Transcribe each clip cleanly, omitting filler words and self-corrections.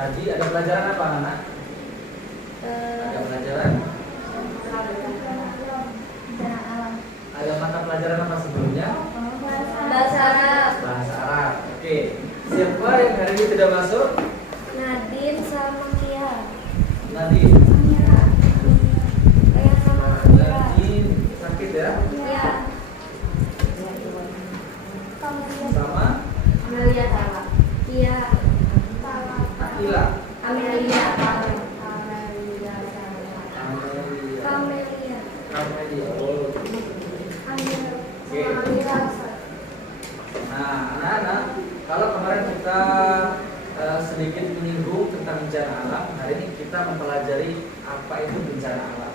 Tadi ada pelajaran apa anak? Ada pelajaran? Ada mata pelajaran apa sebelumnya? Bahasa Arab. Bahasa Arab. Oke. Siapa yang hari ini tidak masuk? Nadine sama Kia. Nadine. Saya sama Amira. Nadine sakit ya? Iya. Sama Amelia salah. Kia. Akila. Amelia. Amelia. Amelia. Amelia. Oh. Oke. Nah, anak-anak, kalau kemarin kita sedikit menyinggung tentang bencana alam, hari ini kita mempelajari apa itu bencana alam.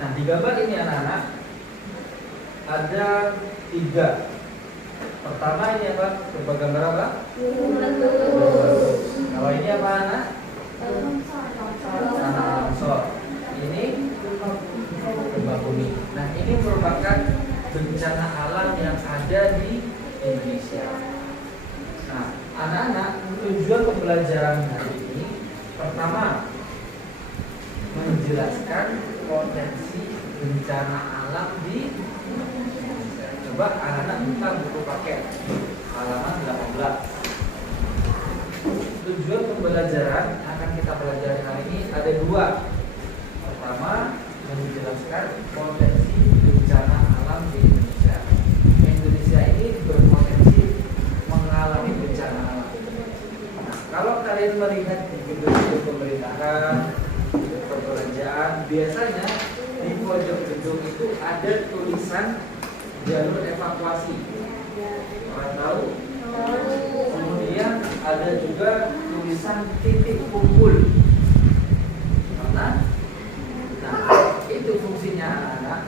Nah, di gambar ini anak-anak ada 3. Pertama ini apa? Coba gambar apa? Kalau ini apa anak? Tanah longsor. Ini gempa bumi. Nah, ini merupakan bencana alam yang ada di Indonesia. Nah, anak-anak, tujuan pembelajaran hari ini pertama menjelaskan potensi bencana alam di Indonesia. Coba anak-anak buka buku paket halaman 18. Tujuan pembelajaran yang akan kita pelajari hari ini ada 2. Pertama, menjelaskan potensi bencana alam di Indonesia. Indonesia ini berpotensi mengalami bencana alam. Nah, kalau kalian melihat di gedung-gedung pemerintahan, perbelanjaan, biasanya di pojok gedung itu ada tulisan jalur evakuasi. Orang tahu? Kemudian ada juga tulisan titik kumpul. Nah, itu fungsinya anak-anak,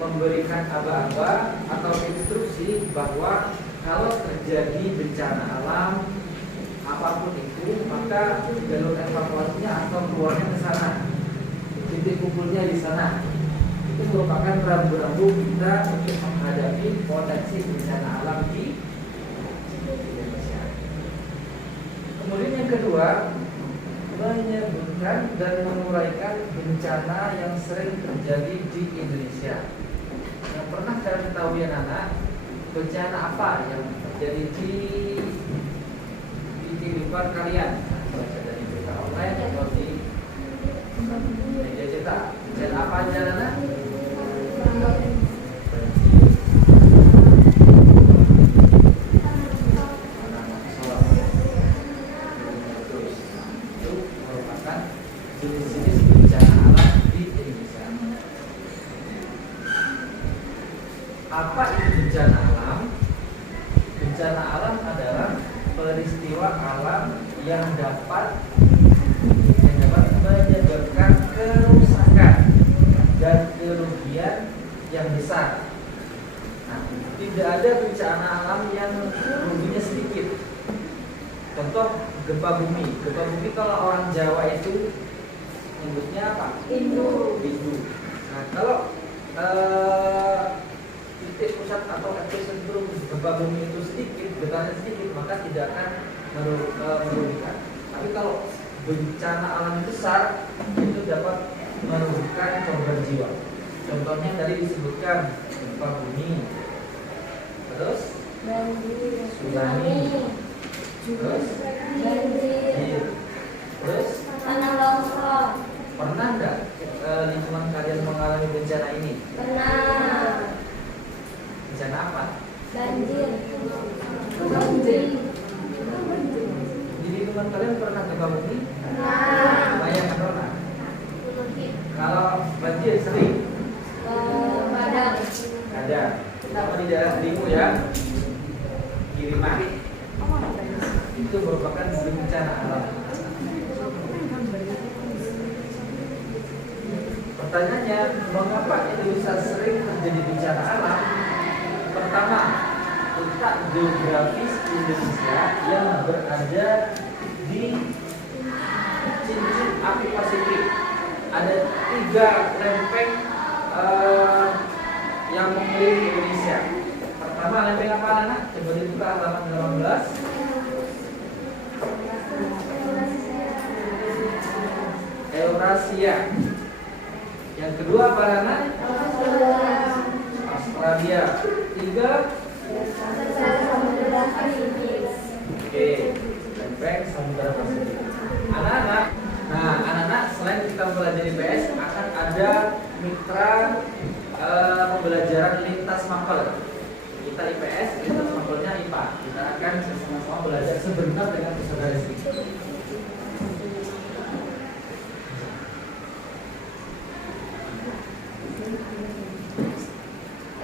memberikan aba-aba atau instruksi bahwa kalau terjadi bencana alam apapun itu, maka jalur evakuasinya atau keluarnya ke sana, titik kumpulnya di sana. Itu merupakan rambu-rambu kita untuk menghadapi potensi bencana alam di Indonesia. Kemudian yang kedua, menyebutkan dan menguraikan bencana yang sering terjadi di Indonesia. Yang pernah kalian ketahui anak, bencana apa yang terjadi di kehidupan kalian? Baca dari berita online atau di media cetak. Bencana apa aja anak? Jenis-jenis bencana alam di Indonesia. Apa itu bencana alam? Bencana alam adalah peristiwa alam yang dapat menyebabkan kerusakan dan kerugian yang besar. Nah, tidak ada bencana alam yang ruginya sedikit. Contoh gempa bumi. Gempa bumi kalau orang Jawa itu nyebutnya apa? Bindu. Nah, kalau titik pusat atau epicentrum gempa bumi itu sedikit, getarannya sedikit, maka tidak akan merugikan. Tapi kalau bencana alam besar itu dapat merugikan korban jiwa. Contohnya tadi disebutkan gempa bumi, terus tsunami, terus banjir, terus Tanah longsor. pernah nggak lingkungan kalian mengalami bencana ini? Pernah. Bencana apa? Banjir. Di lingkungan kalian pernah gempa bumi? Pernah. Banyak yang pernah. Kalau banjir sering? Padang. Ada. Terutama di daerah Timur ya, kiriman. Itu merupakan bencana alam. Pertanyaannya, mengapa Indonesia sering terjadi bencana alam? Pertama, letak geografis Indonesia yang berada di cincin api Pasifik. Ada 3 lempeng yang mengelilingi Indonesia. Pertama, lempeng apa anak? Coba dibuka halaman 18. Eurasia. Yang kedua apa anak? Australia. Tiga. Oke, lempeng Samudra Pasifik. Anak-anak, nah anak-anak selain kita mempelajari PS akan ada mitra pembelajaran lintas mapel. Kita IPS, lintas mapelnya IPA. Kita akan sama-sama belajar sebentar dengan saudara listrik.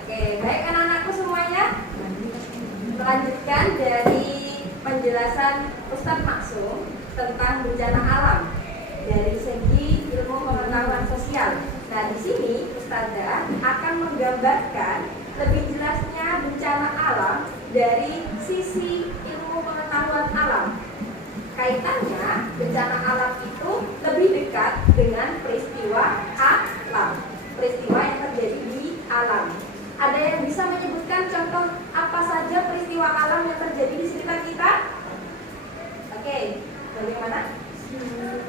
Oke, baik anak-anakku semuanya. Melanjutkan dari penjelasan Ustadz Maksum tentang bencana alam dari segi ilmu pengetahuan sosial. Nah, di sini Ustazah akan menggambarkan lebih jelasnya bencana alam dari sisi ilmu pengetahuan alam. Kaitannya, bencana alam itu lebih dekat dengan peristiwa alam, peristiwa yang terjadi di alam. Ada yang bisa menyebutkan contoh apa saja peristiwa alam yang terjadi di sekitar kita? Oke, bagaimana?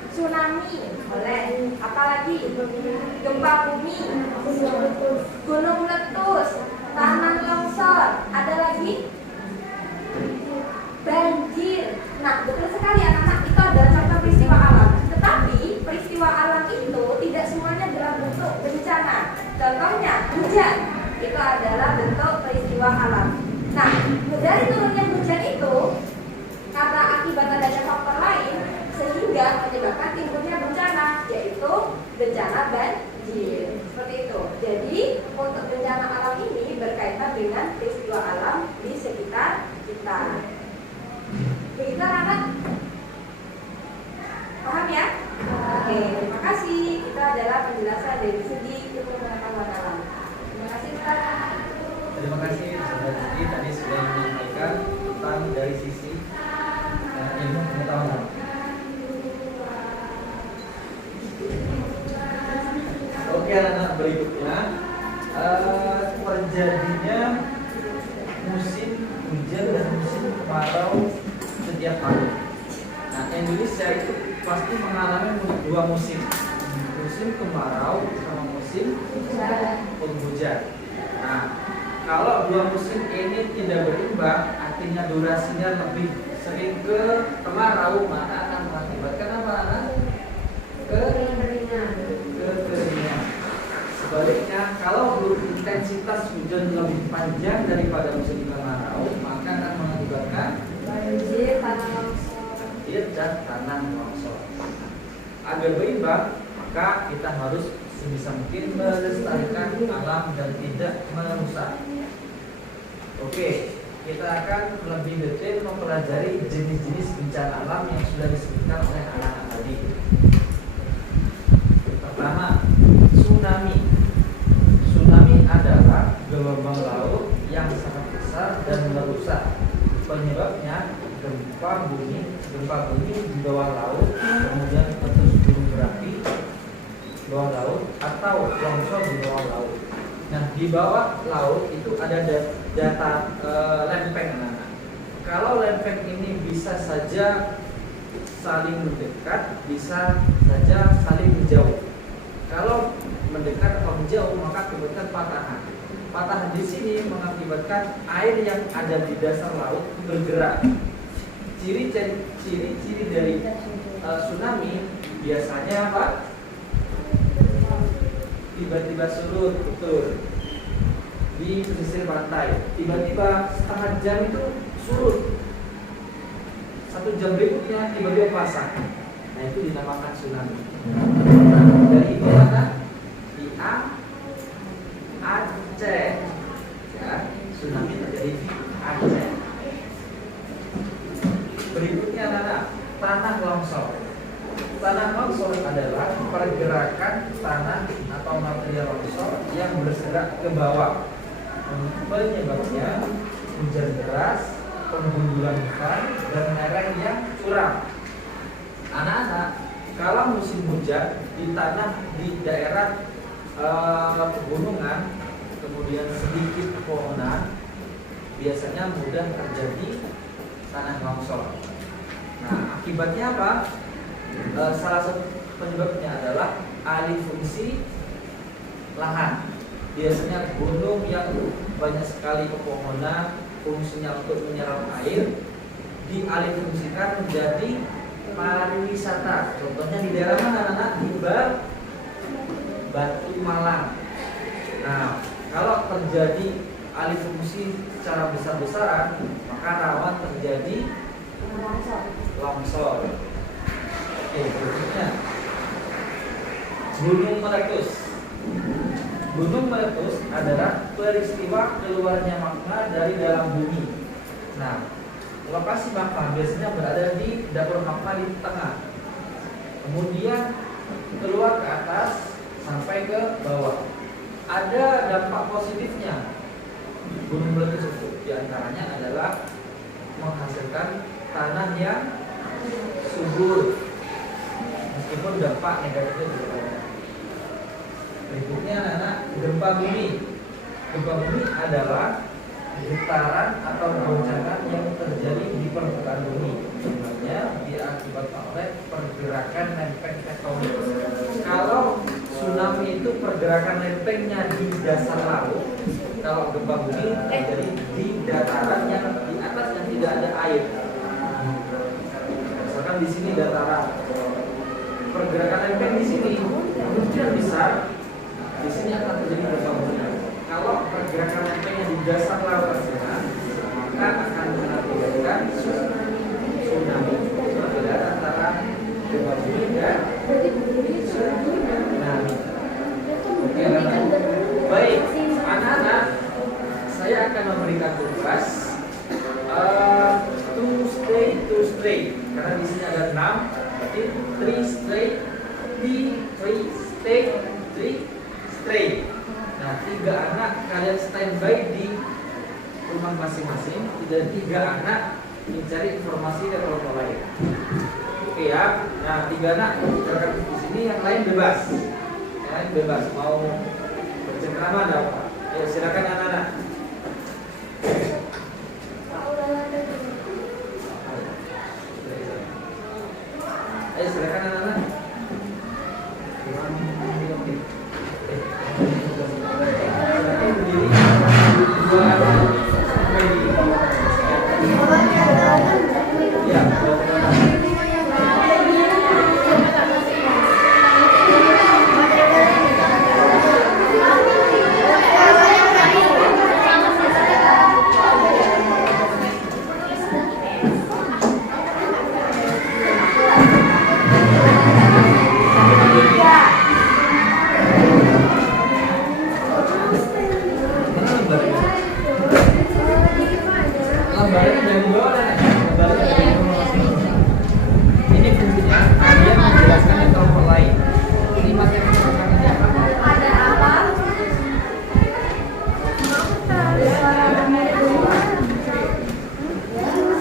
Tsunami, boleh. Apalagi? Gempa bumi, gunung meletus, tanah longsor. Ada lagi? Banjir. Nah, betul sekali anak-anak, itu adalah contoh peristiwa alam. Tetapi peristiwa alam itu tidak semuanya dalam bentuk bencana. Contohnya hujan, itu adalah bentuk peristiwa alam. Nah, dari turunnya hujan itu karena akibat adanya faktor lain sehingga menyebabkan timbulnya bencana, yaitu bencana banjir. Seperti itu. Jadi untuk bencana alam ini berkaitan dengan peristiwa alam di sekitar kita. Begitu anak-anak? Paham ya? Oke, terima kasih. Itu adalah penjelasan dari segi ilmu pengetahuan alam. Terima kasih Ustaz. Terima kasih saudara Siti tadi sudah menyampaikan tentang dari sisi ilmu pengetahuan. Oke anak-anak, berikutnya terjadinya musim hujan dan musim kemarau setiap tahun. Nah, Indonesia itu pasti mengalami dua musim, musim kemarau sama musim penghujan. Nah, kalau dua musim ini tidak berimbang, artinya durasinya lebih sering ke kemarau, maka akan mengakibatkan apa? Kekeringan. Sebaliknya, kalau intensitas hujan lebih panjang daripada musim kemarau, maka akan mengakibatkan Banjir, tanah longsor. banjir dan tanah longsor. Agar berimbang, maka kita harus sebisa mungkin melestarikan alam dan tidak merusak. Oke, kita akan lebih detail mempelajari jenis-jenis bencana alam yang sudah disebutkan oleh anak-anak tadi. Pertama, tsunami. Tsunami adalah gelombang laut yang sangat besar dan merusak. Penyebabnya gempa bumi di bawah laut, kemudian letus gunung berapi di bawah laut, atau longsor di bawah laut. Nah, di bawah laut itu ada data lempeng. Nah, kalau lempeng ini bisa saja saling mendekat, bisa saja saling menjauh. Kalau mendekat atau menjauh, maka akibatkan patahan. Patahan di sini mengakibatkan air yang ada di dasar laut bergerak. Ciri-ciri dari tsunami biasanya apa? Tiba-tiba surut, betul. Di pesisir pantai, tiba-tiba setengah jam itu surut. 1 jam berikutnya tiba-tiba pasang. Nah, itu dinamakan tsunami. Nah, dari itu mana? Di Aceh, ya, tsunami terjadi di Aceh. Berikutnya adalah tanah longsor. Tanah longsor adalah pergerakan tanah atau material longsor yang bergerak ke bawah. Penyebabnya hujan deras, penggundulan hutan, dan lereng yang curam. Anak-anak, kalau musim hujan di tanah di daerah pegunungan, kemudian sedikit pepohonan, biasanya mudah terjadi tanah longsor. Nah, akibatnya apa? Salah satu penyebabnya adalah alih fungsi lahan. Biasanya gunung yang banyak sekali pepohonan, fungsinya untuk menyerap air, dialih fungsikan menjadi pariwisata. Contohnya di daerah mana anak? Di Batu Malang. Nah, kalau terjadi alih fungsi secara besar-besaran, maka rawan terjadi longsor. Oke, berikutnya Gunung Meletus. Gunung meletus adalah peristiwa keluarnya magma dari dalam bumi. Nah, lokasi magma biasanya berada di dapur magma di tengah. Kemudian keluar ke atas sampai ke bawah. Ada dampak positifnya gunung meletus itu. Di antaranya adalah menghasilkan tanah yang subur. Meskipun dampak negatifnya juga banyak. Berikutnya anak-anak, gempa bumi. Gempa bumi adalah getaran atau goncangan yang terjadi di permukaan bumi. Sebenarnya diakibatkan oleh pergerakan lempeng tektonik. Kalau tsunami itu pergerakan lempengnya di dasar laut, kalau gempa bumi terjadi di dataran yang di atas yang tidak ada air. Misalkan di sini dataran, pergerakan lempeng di sini kemungkinan besar di sini akan terjadi gempa bumi. Kalau pergerakan lempengnya di dasar laut sana, maka akan mengakibatkan tsunami. Perbedaan antara gempa bumi dan tsunami. Oke, baik, anak-anak, saya akan memberikan tugas to stray. Karena di sini ada 6, berarti 3 stray, 3 stay, 3 stray. Nah, 3 anak kalian standby di rumah masing-masing, dan 3 anak mencari informasi dari orang lain. Oke ya. Nah, 3 anak bergerak di sini, yang lain bebas. Yang lain bebas mau bercengkrama ada apa? Ya, silakan anak-anak. Ayo silakan anak-anak.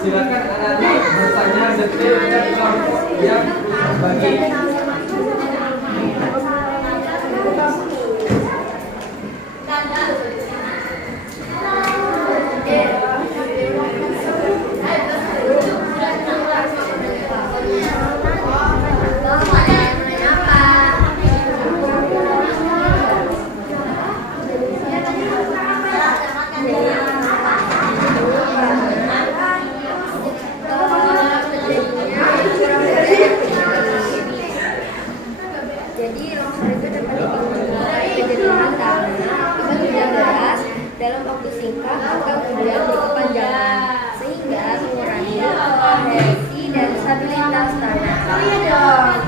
Silakan anak-anak bertanya detail dan kelompok yang berbagi. dalam waktu singkat atau kemudian berkepanjangan sehingga mengurangi aerasi dan stabilitas tanah. Oh iya dong.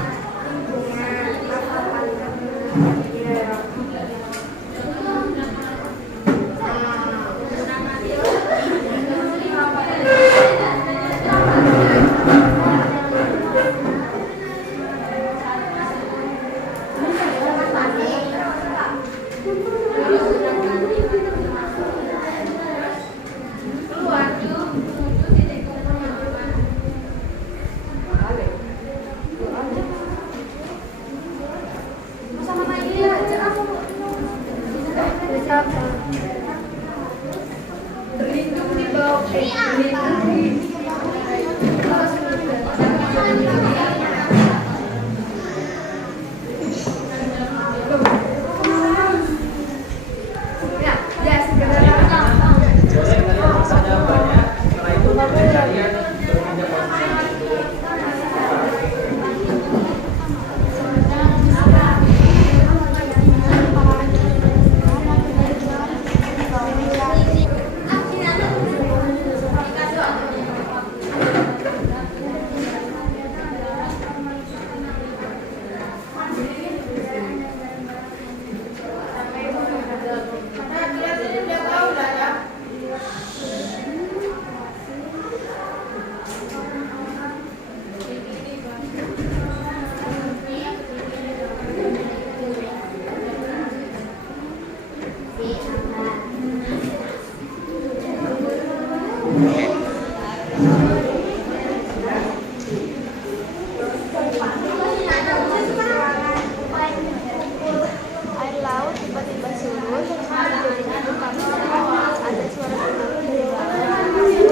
Terlindung di bawah Air laut tiba-tiba surut, terus menjadikan buka besar. Ada suara gemuruh dari bawah.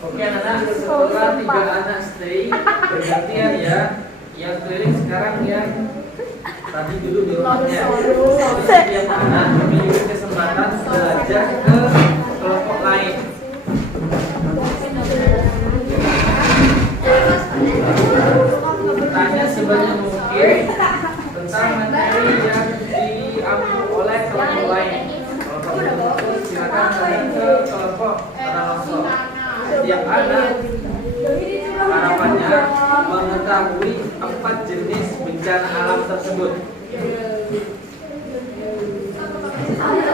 Oke anak-anak, setelah 3 anak stay bergantian ya. Yang keliling sekarang yang tadi duduk di rumahnya. Setiap anak memiliki kesempatan belajar ke kelompok lain. Tanya sebanyak mungkin tentang materi yang diambil oleh kelompok lain. Kelompok tertentu silakan tanya ke kelompok pada langsung. Setiap anak harapannya mengetahui 4 jenis bencana alam tersebut.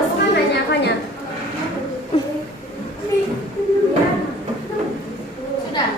Bukan nanya apanya? Sudah.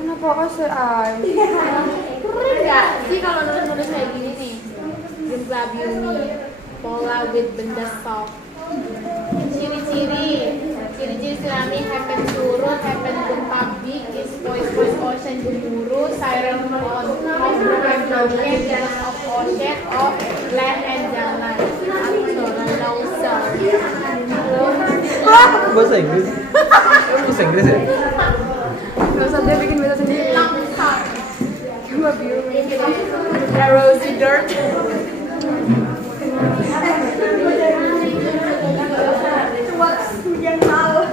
Kenapa kok se-ay? Keren gak sih kalau nulis kayak gini nih? Gempa bumi, pola with benda soft. Ciri-ciri tsunami happen surut, happen gempa big, is voice ocean gemuruh, siren on broken jalan of ocean of land and jalan. Longsor. Bahasa Inggris. Bahasa Inggris ya? Gak usah dia bikin bahasa sendiri. Coba biru. Erosi dirt. Yang tahu.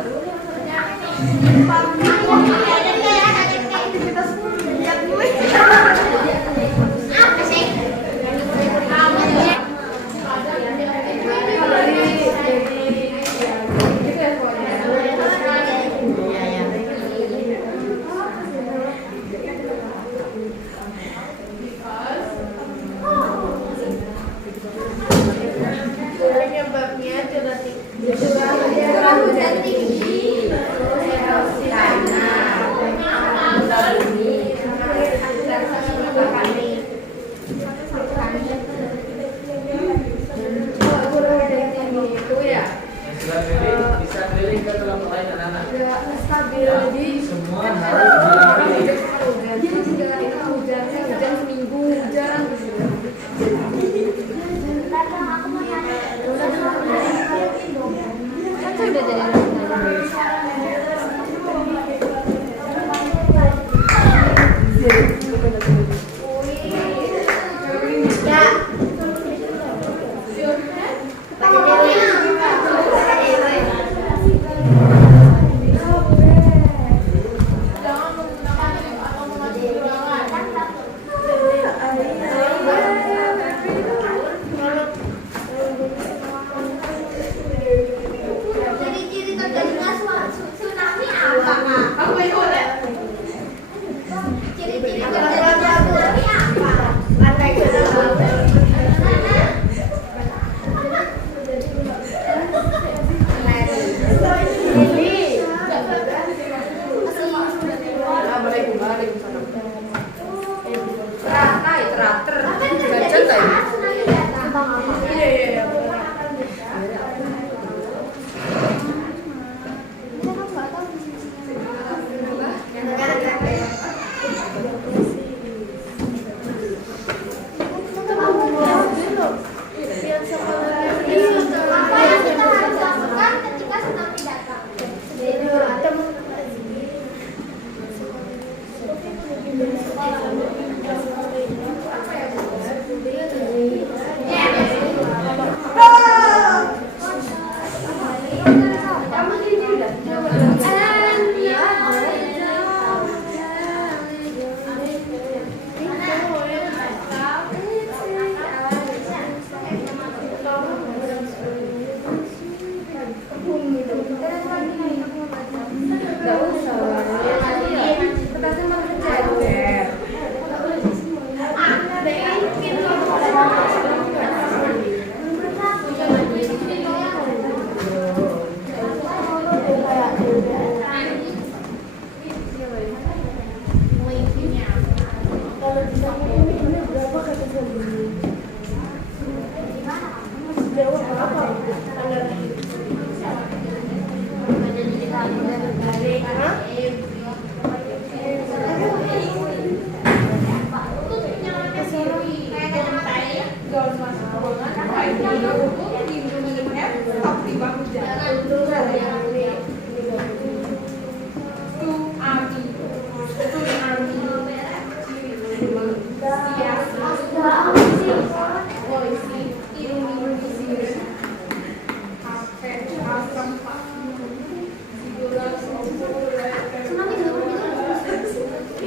Curah hujan tinggi, erosi John masuk ruangan, Raina duduk melindungi Hem stop di bahu jalan. To Abi.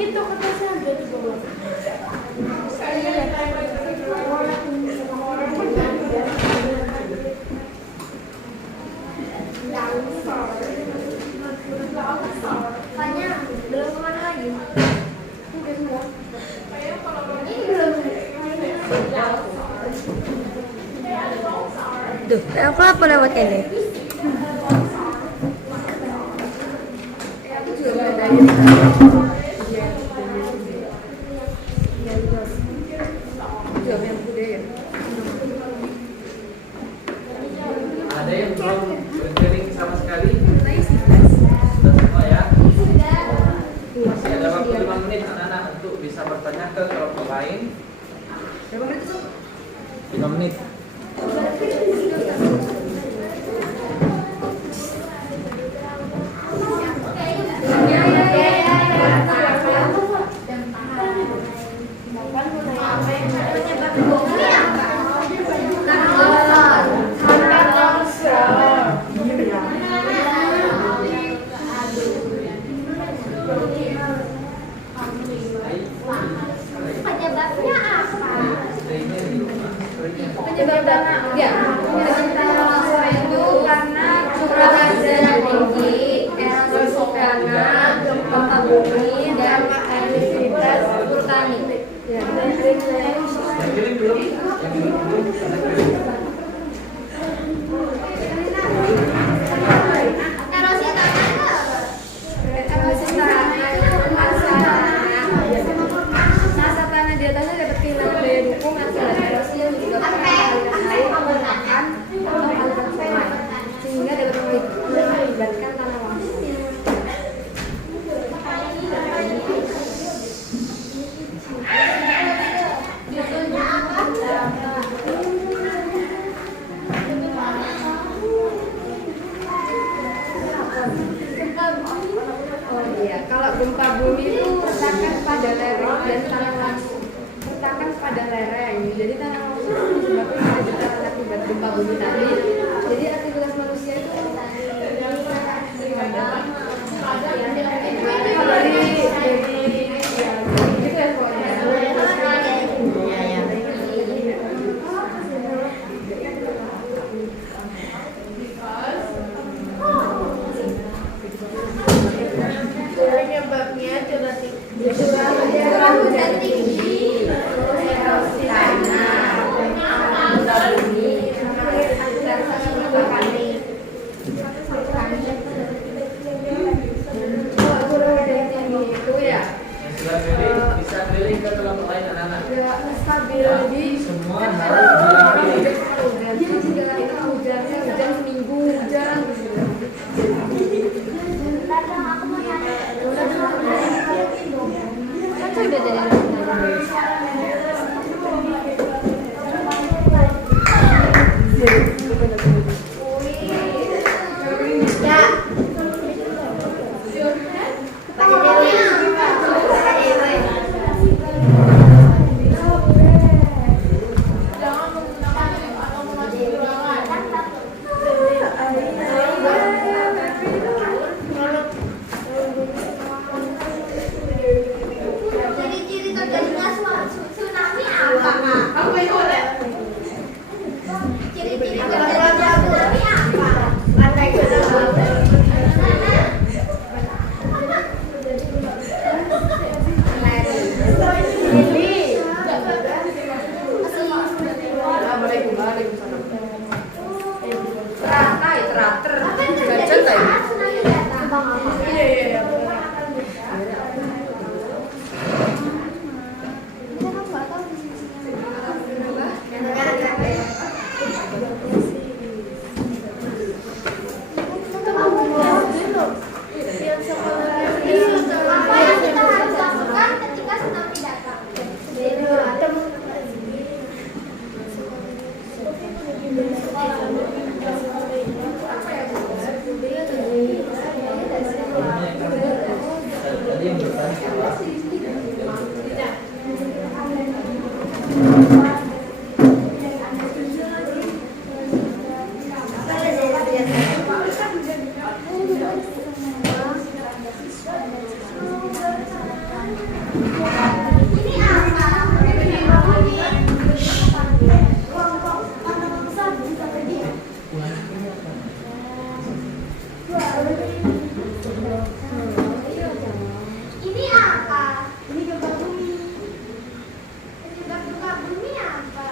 Itu kertasnya ada di bawah. Tanya, belum kemana lagi? Udah semua. Ini belum. Duh, aku apa lewat ini? Ada yang belum berkeliling sama sekali? Sudah semua ya? Masih ada waktu 5 menit anak-anak untuk bisa bertanya ke kelompok lain. Berapa menit itu? 5 menit. Penyebabnya apa? Penyebabnya ya, penyebabnya itu karena curah hujan tinggi, erosi sungai, gempa bumi, dan aktivitas vulkanik. Yang kirim belum? Yang kirim belum? Erosi tanah. Erosi tanah itu masa tanah di atasnya dapat kehilangan daya dukung akibat erosi yang menyebabkan aliran air menggunakan atau aliran sungai, sehingga dapat mengakibatkan tanah longsor. Oh iya, kalau gempa bumi itu retakan pada lereng dan tanah longsor. Retakan pada lereng, jadi tanah longsor menyebabkan ada getaran akibat gempa bumi tadi. Jadi aktivitas manusia itu gitu ya pokoknya. Penyebabnya Curah hujan tinggi, erosi tanah, gempa bumi, aktivitas vulkanik. Curah hujan tinggi itu ya Yang sudah keliling bisa keliling ke kelompok lain anak-anak. stabil di Semua harus dipilih. hujan seminggu hujan Kan udah jadi jangan menggunakan atau memasuki ruangan. ciri-ciri terjadinya tsunami apa, Kak? Aku ikut ya. Ciri-ciri terjadinya tsunami apa? teratur Apa yang bacot terjadi tadi. saat tsunami datang? Iya. Apa yang kita harus lakukan ketika tsunami datang? Tadi yang bertanya Ini apa? Ini gempa bumi. Penyebab gempa bumi apa?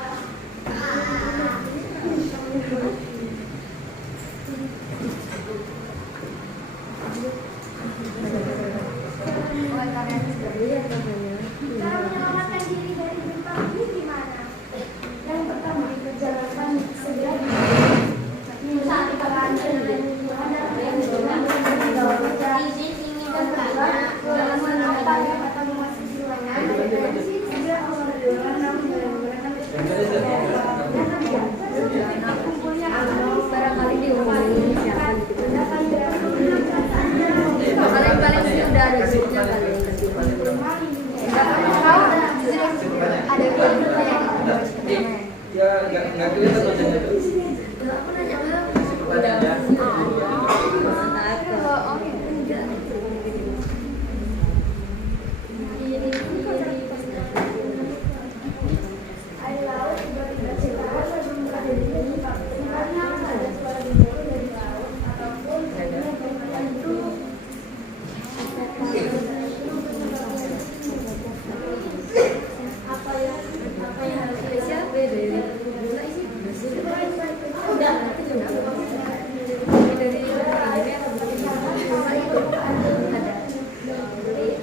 Cara menyelamatkan diri dari gempa bumi gimana? Yang pertama, perjalanan segera saat dipakai dengan izin ingin bertanya pengalaman apa yang akan memasuki ruangan segera keluar dari ruangan kumpulnya Barangkali diumumin siapa gitu. Paling sih udah ada grupnya kali. Ada grupnya. ya nggak kelihatan wajahnya tuh. Aku nanya belum. Udah. air laut tiba-tiba cepat sebelum terjadinya gempa. Sebenarnya ada suara gemuruh dari laut ataupun itu apa yang harus Siapa dari gula isi udah nanti kenapa dari ini atau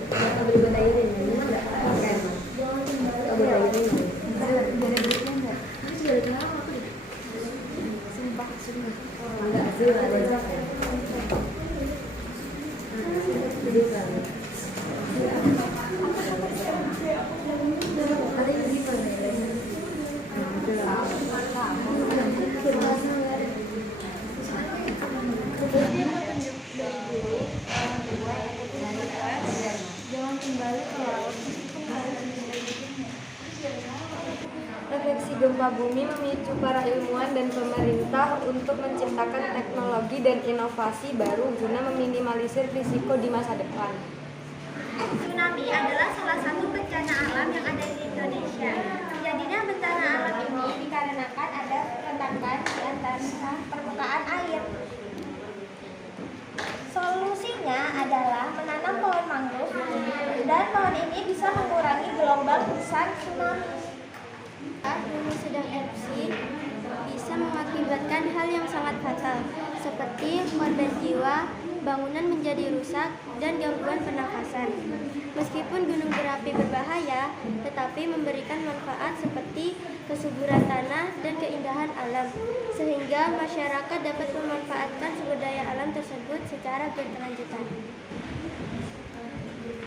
ada beli benda ini enggak kan benda ini ada grupnya enggak terus dari kenapa aku sumpah enggak sih ada jadi kan ada yang gimana jangan kembali ke laut. Refleksi gempa bumi memicu para ilmuwan dan pemerintah untuk menciptakan teknologi dan inovasi baru guna meminimalisir risiko di masa depan. Tsunami adalah salah satu bencana alam yang ada di Indonesia. Terjadinya bencana alam ini dikarenakan ada retakan di antara permukaan air. Solusinya adalah menanam pohon mangrove dan pohon ini bisa mengurangi gelombang besar tsunami. Gunung sedang erupsi bisa mengakibatkan hal yang sangat fatal seperti korban jiwa, bangunan menjadi rusak, dan gangguan pernafasan. Meskipun gunung berapi berbahaya, tetapi memberikan manfaat seperti kesuburan tanah dan keindahan alam, sehingga masyarakat dapat memanfaatkan sumber daya alam tersebut secara berkelanjutan.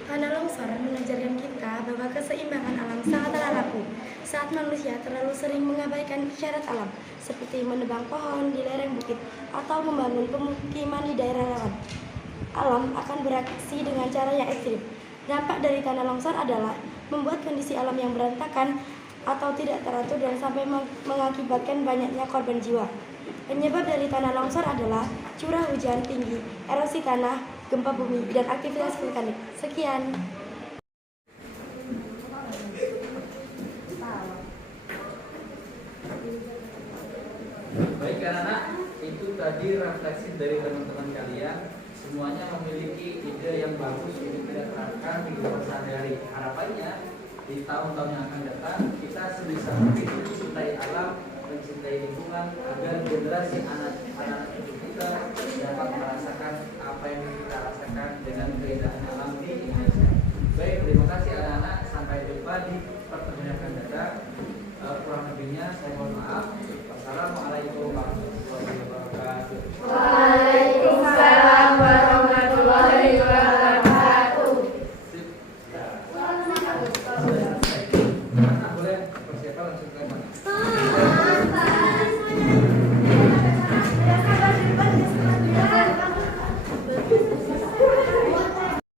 Tanah longsor mengajarkan kita bahwa keseimbangan alam sangatlah rapuh saat manusia terlalu sering mengabaikan isyarat alam, seperti menebang pohon di lereng bukit atau membangun pemukiman di daerah rawan. Alam akan bereaksi dengan cara yang ekstrim. Dampak dari tanah longsor adalah membuat kondisi alam yang berantakan atau tidak teratur dan sampai mengakibatkan banyaknya korban jiwa. Penyebab dari tanah longsor adalah curah hujan tinggi, erosi tanah, gempa bumi, dan aktivitas vulkanik. Sekian. Baik anak-anak, itu tadi refleksi dari teman-teman kalian. Semuanya memiliki ide yang bagus untuk kita terapkan di kehidupan sehari-hari. Harapannya di tahun-tahun yang akan datang kita sebisa mungkin mencintai alam, mencintai lingkungan agar generasi anak-anak kita dapat merasakan apa yang kita rasakan dengan keindahan alam di Indonesia. Baik, terima kasih anak-anak. Sampai jumpa di pertemuan yang akan datang. Kurang lebihnya saya mohon maaf. Wassalamualaikum warahmatullahi wabarakatuh. Waalaikumsalam warahmatullahi wabarakatuh. Boleh persiapan langsung ke